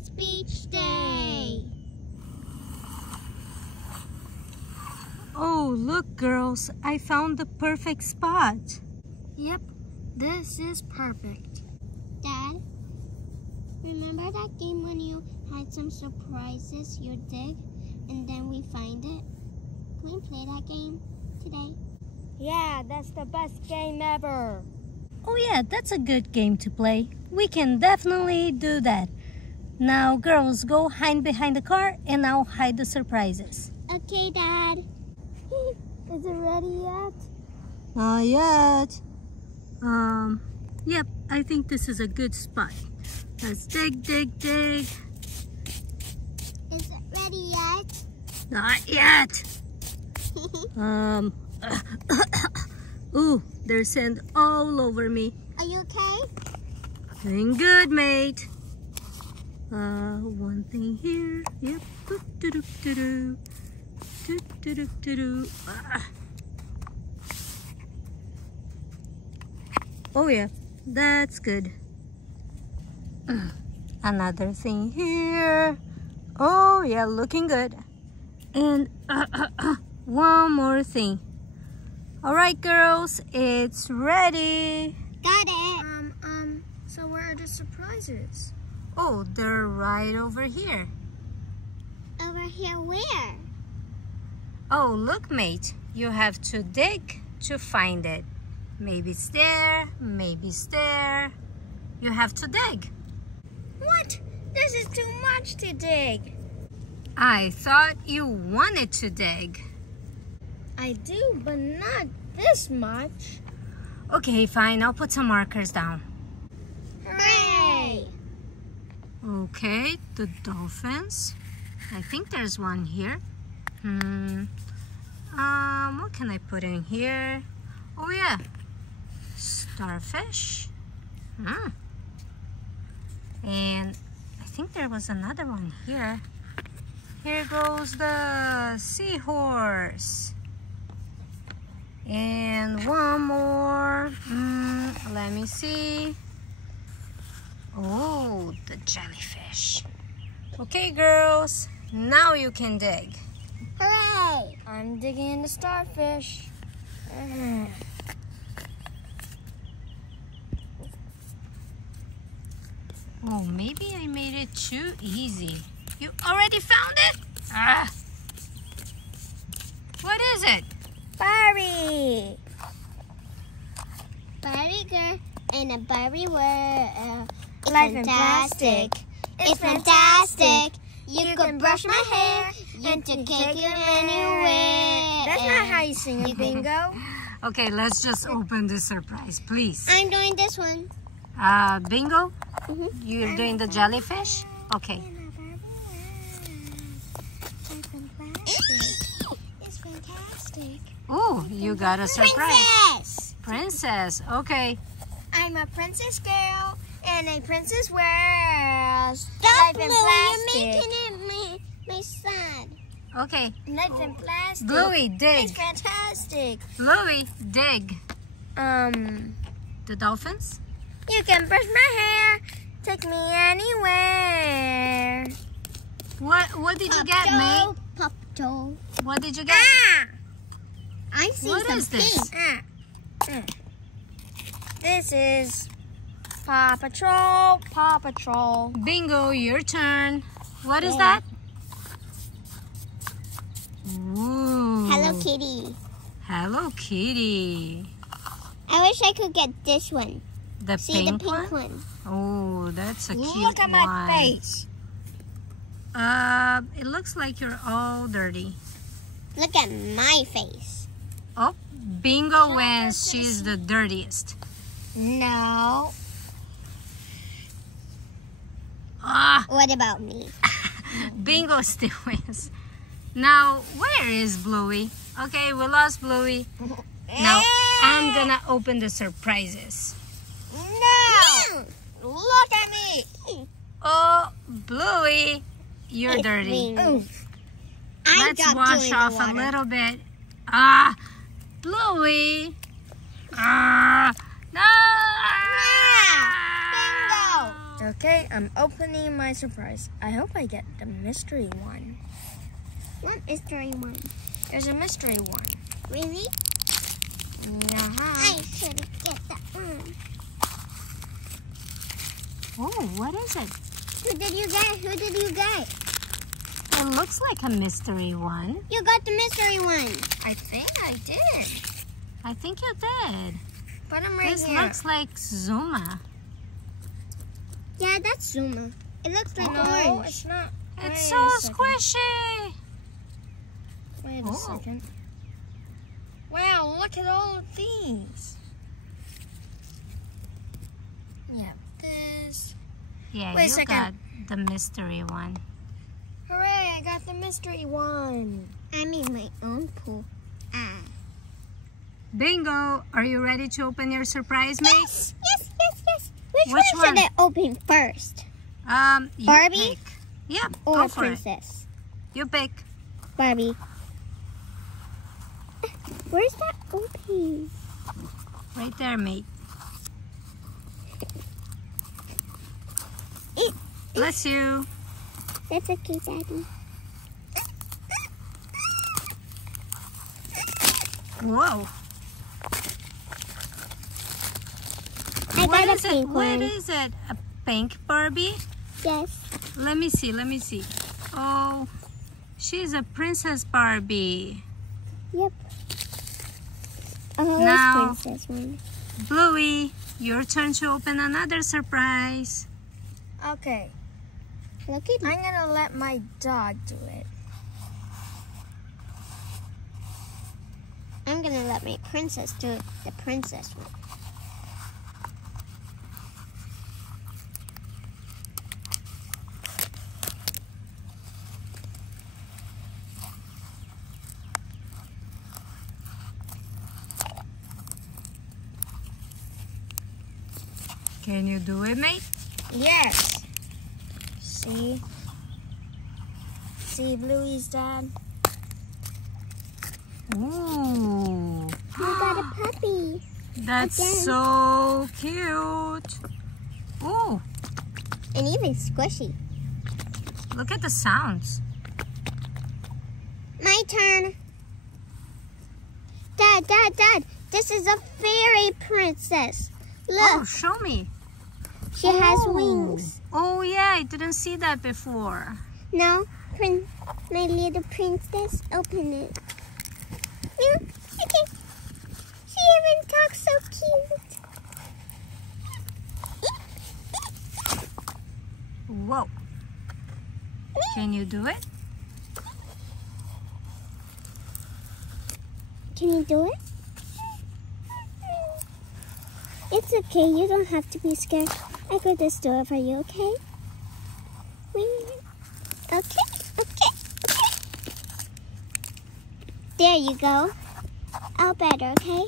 It's beach day. Oh, look, girls. I found the perfect spot. Yep, this is perfect. Dad, remember that game when you had some surprises you dig and then we find it? Can we play that game today? Yeah, that's the best game ever. Oh yeah, that's a good game to play. We can definitely do that. Now, girls, go hide behind the car and I'll hide the surprises. Okay, Dad. Is it ready yet? Not yet. Yep, I think this is a good spot. Let's dig, dig, dig. Is it ready yet? Not yet. Ooh, there's sand all over me. Are you okay? Doing good, mate. One thing here. Yep. Do-do-do-do-do. Do-do-do-do-do. Oh yeah, that's good. Another thing here. Oh yeah, looking good. And one more thing. All right, girls, it's ready. Got it. So where are the surprises? Oh, they're right over here. Over here where? Oh, look, mate. You have to dig to find it. Maybe it's there, maybe it's there. You have to dig. What? This is too much to dig. I thought you wanted to dig. I do, but not this much. Okay, fine. I'll put some markers down. Hooray! Okay, the dolphins. I think there's one here. What can I put in here? Oh yeah, starfish. And I think there was another one here. Here goes the seahorse. And one more. Let me see. Oh, the jellyfish. Okay, girls, now you can dig. Hooray! I'm digging in the starfish. Oh, maybe I made it too easy. You already found it? What is it? Barry! Barry girl and a Barry word. It's Life in fantastic. plastic. It's fantastic. You could brush my hair. You can take it anywhere. That's not how you sing it, Bingo. Okay, let's just open the surprise, please. I'm doing this one. Bingo? You're doing the jellyfish? Okay. It's fantastic. Oh, you got a surprise. Princess! Princess, okay. I'm a princess girl, and a princess wears Stop, life in Bluey. You're plastic. making it me sad. Okay. Life in plastic. Bluey, dig. It's fantastic. Bluey, dig. The dolphins? You can brush my hair. Take me anywhere. What did you get, mate? Pop Joe. What did you get? I see What some is this? pink. This is Paw Patrol. Paw Patrol. Bingo, your turn. What is that? Ooh. Hello Kitty. Hello Kitty. I wish I could get this one. The See pink the pink one? one. Oh, that's a cute one. Look at my face. It looks like you're all dirty. Look at my face. Oh, Bingo wins. She's the dirtiest. No. What about me? Bingo still wins. Now, where is Bluey? Okay, we lost Bluey. Now, I'm gonna open the surprises. No. Look at me. Oh, Bluey, you're It's dirty. me. Let's wash off a little bit. Bluey. No. Bingo. Okay, I'm opening my surprise. I hope I get the mystery one. What mystery one? There's a mystery one. Really? I should get that one. Oh, what is it? Who did you get? Who did you get? It looks like a mystery one. You got the mystery one. I think I did. I think you did. Put them right This here. looks like Zuma. Yeah, that's Zuma. It looks like No, orange. it's not. It's Wait so a second. squishy. Wait Oh. a second. Wow, look at all of these. Yeah, this. Yeah, Wait a you second. got the mystery one. Hooray, I got the mystery one. I made my own pool. Bingo! Are you ready to open your surprise, mate? Yes, yes, yes, yes. Which Which one one? should I open first? You Barbie? pick. Yeah, Or go for it. Princess? You pick. Barbie. Where's that open? Right there, mate. Bless you. That's okay, Daddy. Whoa. I What got is a it? pink What one. is it? A pink Barbie? Yes. Let me see. Let me see. Oh, she's a Princess Barbie. Yep. Oh, Now- Princess one. Bluey, your turn to open another surprise. Okay, Look at I'm gonna let my dog do it. I'm gonna let my princess do it. The princess one. Can you do it, mate? Yes. See? See Bluey's dad? Ooh, You got a puppy. that's Again. so cute. Ooh, And even squishy. look at the sounds. My turn. Dad, Dad, Dad. This is a fairy princess. Oh, Look, show me. she has Oh. wings. Oh, yeah, I didn't see that before. Now, my little princess, open it. Yeah, okay. She even talks so cute. Whoa. Can you do it? Can you do it? It's okay. You don't have to be scared. I could just do it for you, okay? Okay, okay, okay. There you go. All better, okay?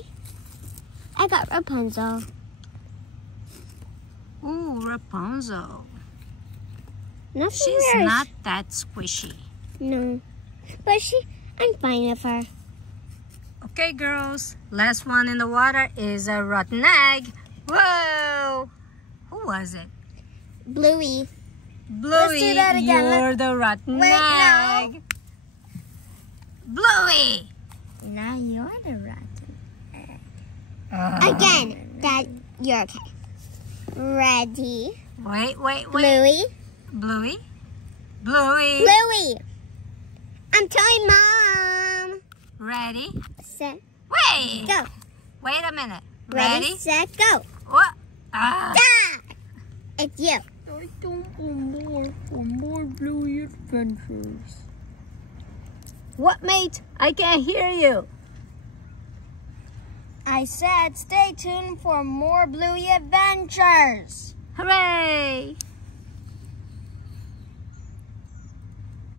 I got Rapunzel. Ooh, Rapunzel. Nothing She's worse. not that squishy. No. But I'm fine with her. Okay, girls. Last one in the water is a rotten egg. Whoa! Who was it? Bluey. Bluey, do that again. you're the rotten Wait, no. egg. Bluey! Now you're the rotten. Again. Dad, you're okay. Ready. Wait. Bluey. Bluey? Bluey. Bluey. I'm telling Mom. Ready? Set, Wait! go. Wait a minute. Ready, set, go. What? Ah. Dad! It's you. I don't want more Bluey adventures. What, mate? I can't hear you. I said stay tuned for more Bluey adventures. Hooray!